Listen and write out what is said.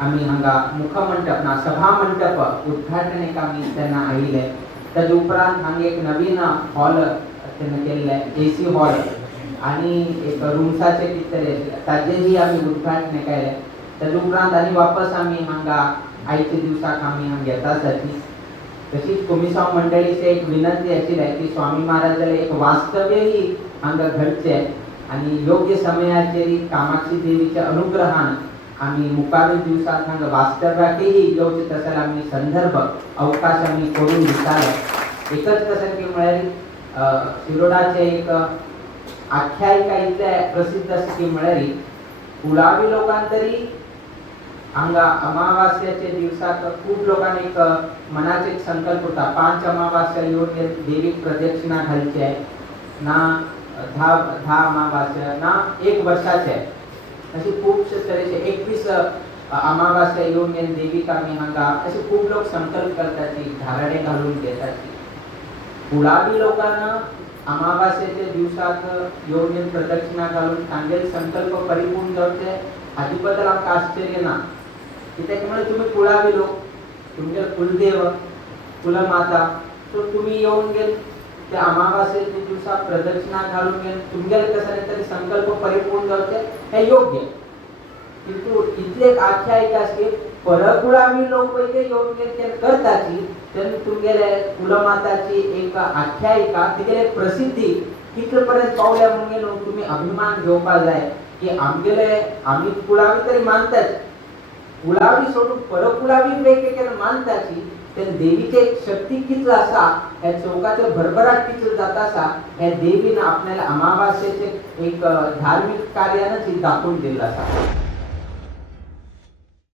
आम्ही हांगा मुखमंडप ना सभा मंडप उद्घाटन आम्ही त्यांना आयिल्ले ताजे उपरांत हांगा एक नवीन हॉल त्यांना केल्ले एसी हॉल आणि एक रूम्साचे कितें ताजेही आम्ही उद्घाटन केले ताजे उपरांत आनी वापस आम्ही हांगा आयच्या दिवसाक आम्ही हांगा येता आसात तशीच कोमिसांव मंडळीची एक विनंती आशिल्ली की स्वामी महाराजाला एक वास्तव्यही हांगा घडचे आणि योग्य समयाचेर कामाक्षी देवीच्या अनुग्रहान आम्ही मुखावेल दिवसात हांगा वास्तव्याकही येवचे तसर आम्ही संदर्भ अवकाश आम्ही करून दिताले एकच कसं की म्हळ्यार शिरोडाचे एक आख्यायिका इतले प्रसिद्ध आसा की म्हळ्यार कुळावी लोकांक तरी हांगा अमावास्याच्या दिवसाक खूब लोकांनी एक मनाचे एक संकल्प होता 5 अमावास्या येवन देवीक प्रदक्षिणा घालचे ना 10 अमावास्या ना 1 वर्षाचे असे खूबशे तरेचे 21 अमावास्या येवन देवीक आमी हांगा असे खूब लोक संकल्प करतात की धाराडे घालून घेतात कुळावी लोकांना अमावास्याच्या दिवसाक येवन प्रदक्षिणा घालून तांगेले संकल्प परिपूर्ण जावचे हाचे बद्दल आमकां आश्चर्य ना कित्याक म्हळ्यार तुमी कुळावी लोक तुमचे कुलदेव कुलमाता सो तुमी येवन गेल त्या अमावास्येच्या दिवसाक प्रदक्षिणा घालून गेल तुमगेले कसले तरी संकल्प परिपूर्ण जावचे हे योग्य किंतु इतले एक आख्यायिका आसा की परकुळावी लोक पयले येवन गेल ते करताची तेन्ना तुमगेले कुलमाताची एक आख्यायिका तिगेले प्रसिद्धी कितले पर्यंत पावल्या म्हणून तुम्ही अभिमान घेवपा जाय की आमगेले आमी कुळावी तरी मानतात कुळावी सोडून परकुळावी वेगवेगळे मानताची तेन्ना देवीचे एक शक्ती कितलो आसा हे चौकाचे भरभराट कितलो जाता आसा हे देवीन आपल्याला अमावास्येचे एक धार्मिक कार्यानच दाखवून दिल्लो आसा।